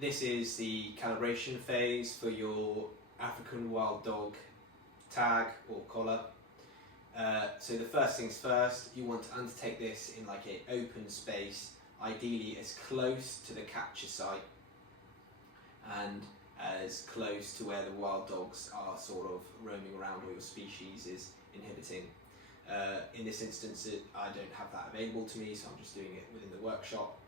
This is the calibration phase for your African wild dog tag or collar. So the first things first, you want to undertake this in like an open space, ideally as close to the capture site and as close to where the wild dogs are sort of roaming around or your species is inhibiting. In this instance, I don't have that available to me, so I'm just doing it within the workshop.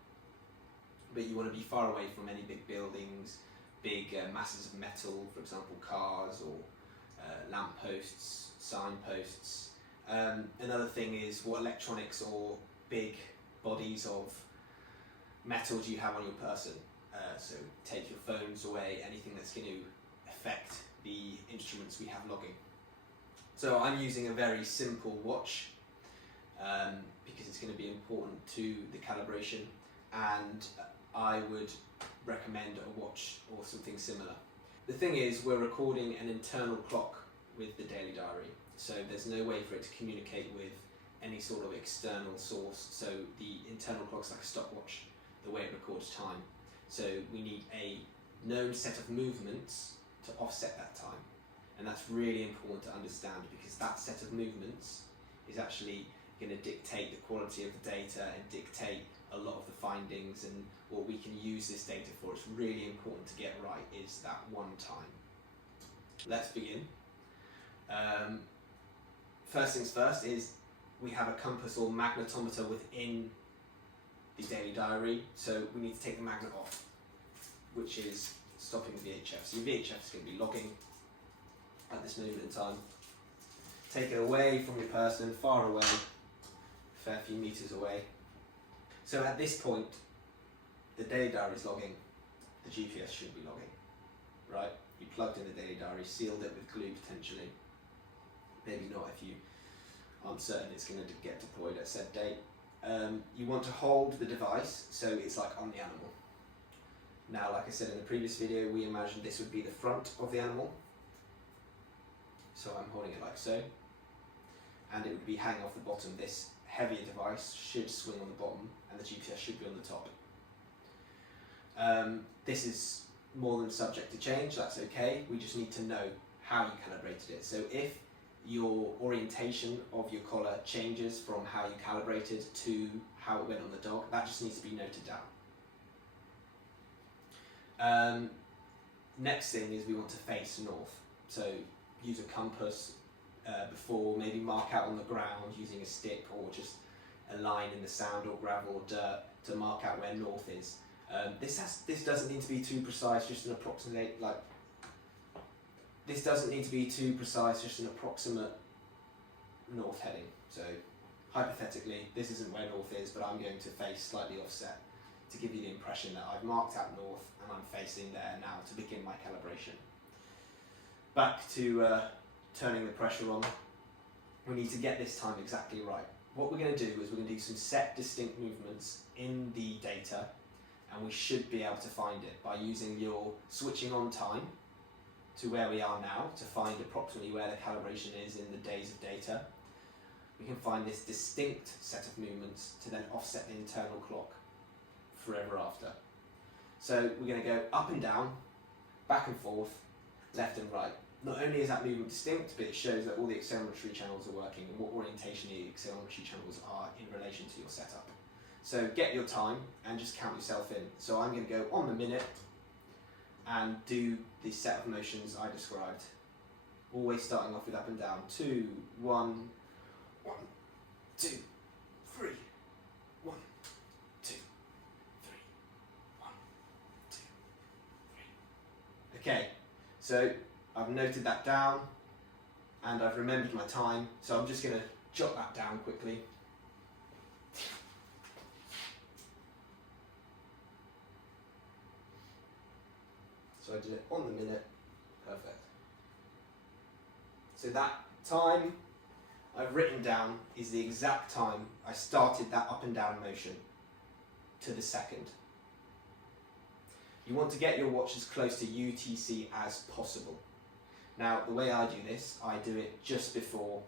But you want to be far away from any big buildings, big masses of metal, for example cars or lampposts, signposts. Another thing is what electronics or big bodies of metal do you have on your person. So take your phones away, anything that's going to affect the instruments we have logging. So I'm using a very simple watch because it's going to be important to the calibration, and I would recommend a watch or something similar. The thing is, we're recording an internal clock with the daily diary, so there's no way for it to communicate with any sort of external source. So the internal clock's like a stopwatch, the way it records time. So we need a known set of movements to offset that time. And that's really important to understand, because that set of movements is actually going to dictate the quality of the data and dictate a lot of the findings and what we can use this data for. It's really important to get right is that one time. Let's begin. First things first is we have a compass or magnetometer within the daily diary, so we need to take the magnet off, which is stopping the VHF. So your VHF is going to be logging at this moment in time. Take it away from your person, far away, a fair few meters away. So at this point, the daily diary is logging, the GPS should be logging, right? You plugged in the daily diary, sealed it with glue potentially. Maybe not if you aren't certain it's going to get deployed at said date. You want to hold the device so it's like on the animal. Now, like I said in the previous video, we imagined this would be the front of the animal. So I'm holding it like so, and it would be hanging off the bottom. This heavier device should swing on the bottom and the GPS should be on the top. This is more than subject to change, that's okay. We just need to know how you calibrated it. So if your orientation of your collar changes from how you calibrated to how it went on the dog, that just needs to be noted down. Next thing is we want to face north. So use a compass before, maybe mark out on the ground using a stick or just a line in the sand or gravel or dirt to mark out where north is. This doesn't need to be too precise, just an approximate, like, this doesn't need to be too precise, just an approximate north heading. So hypothetically, this isn't where north is, but I'm going to face slightly offset to give you the impression that I've marked out north and I'm facing there now to begin my calibration. Back to turning the pressure on. We need to get this time exactly right. What we're going to do is we're going to do some set distinct movements in the data, and we should be able to find it by using your switching on time to where we are now to find approximately where the calibration is in the days of data. We can find this distinct set of movements to then offset the internal clock forever after. So we're going to go up and down, back and forth, left and right. Not only is that movement distinct, but it shows that all the accelerometry channels are working and what orientation the accelerometry channels are in relation to your setup. So get your time and just count yourself in. So I'm going to go on the minute and do the set of motions I described. Always starting off with up and down. 2, 1, 1, 2, 3, 1, 2, 3, 1, 2, 3. Okay, so I've noted that down and I've remembered my time, so I'm just going to jot that down quickly. So I did it on the minute, perfect. So that time I've written down is the exact time I started that up and down motion to the second. You want to get your watch as close to UTC as possible. Now, the way I do this, I do it just before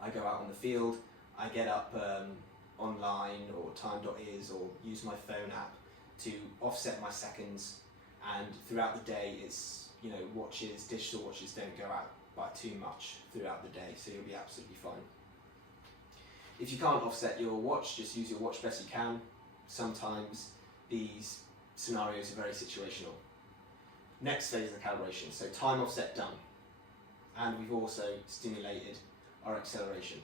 I go out on the field. I get up online or time.is or use my phone app to offset my seconds, and throughout the day it's, you know, watches, digital watches don't go out by too much throughout the day, so you'll be absolutely fine. If you can't offset your watch, just use your watch best you can. Sometimes these scenarios are very situational. Next phase of the calibration, so time offset done. And we've also stimulated our acceleration.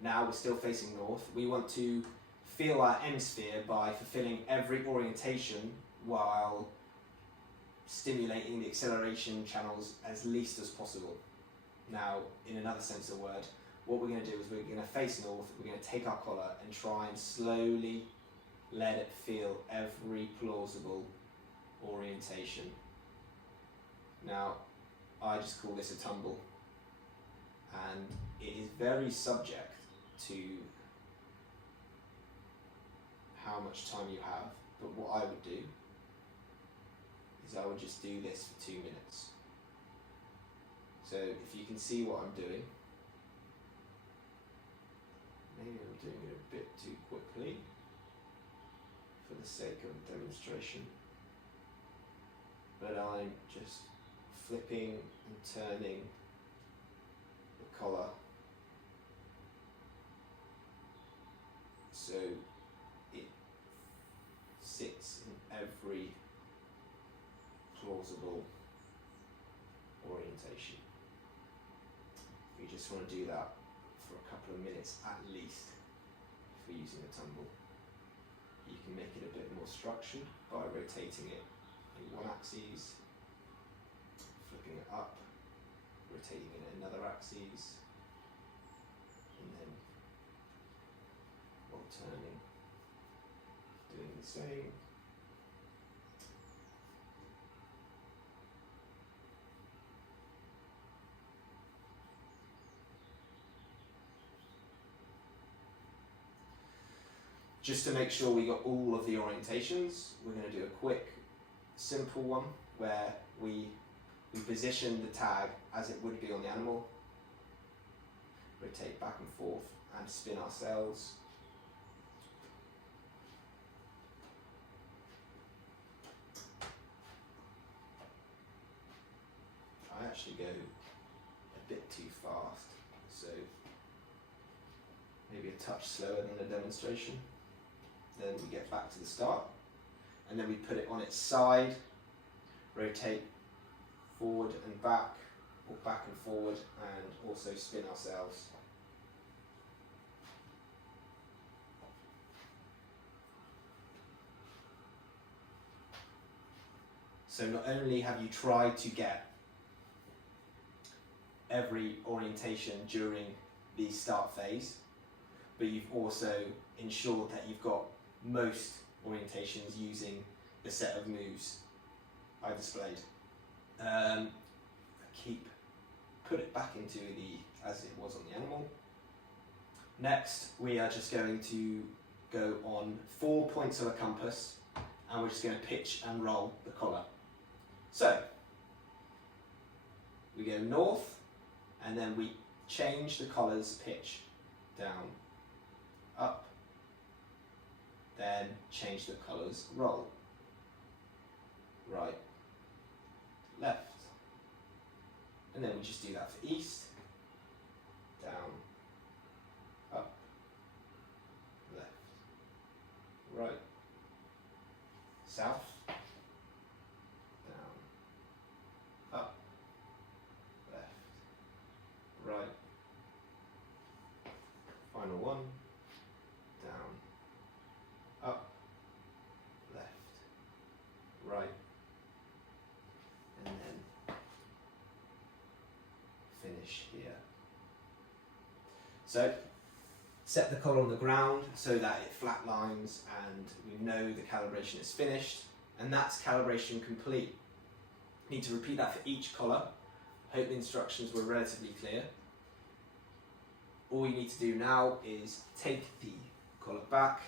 Now we're still facing north. We want to feel our hemisphere by fulfilling every orientation while stimulating the acceleration channels as least as possible. Now, in another sense of the word, what we're going to do is we're going to face north, we're going to take our collar and try and slowly let it feel every plausible orientation. Now, I just call this a tumble, and it is very subject to how much time you have, but what I would do is I would just do this for 2 minutes. So if you can see what I'm doing, maybe I'm doing it a bit too quickly for the sake of a demonstration, but I'm just flipping and turning the collar so it sits in every plausible orientation. You just want to do that for a couple of minutes at least if we're using a tumble. You can make it a bit more structured by rotating it in one axis, flipping it up, rotating it in another axis, and then while turning, doing the same. Just to make sure we got all of the orientations, we're going to do a quick, simple one where we position the tag as it would be on the animal, rotate back and forth and spin ourselves. I actually go a bit too fast, so maybe a touch slower than the demonstration. Then we get back to the start, and then we put it on its side, rotate forward and back, or back and forward, and also spin ourselves. So not only have you tried to get every orientation during the start phase, but you've also ensured that you've got most orientations using the set of moves I displayed. Put it back into the as it was on the animal. Next, we are just going to go on 4 points of a compass, and we're just going to pitch and roll the collar. So we go north, and then we change the collar's pitch down, up, then change the collar's roll, right, left, and then we just do that for east, down, up, left, right, south, down, up, left, right, final one, down, up, left, right, and then finish here. So set the collar on the ground so that it flatlines and we know the calibration is finished, and that's calibration complete. Need to repeat that for each collar. Hope the instructions were relatively clear. All you need to do now is take the collar back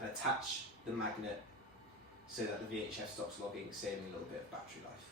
and attach the magnet so that the VHF stops logging, saving a little bit of battery life.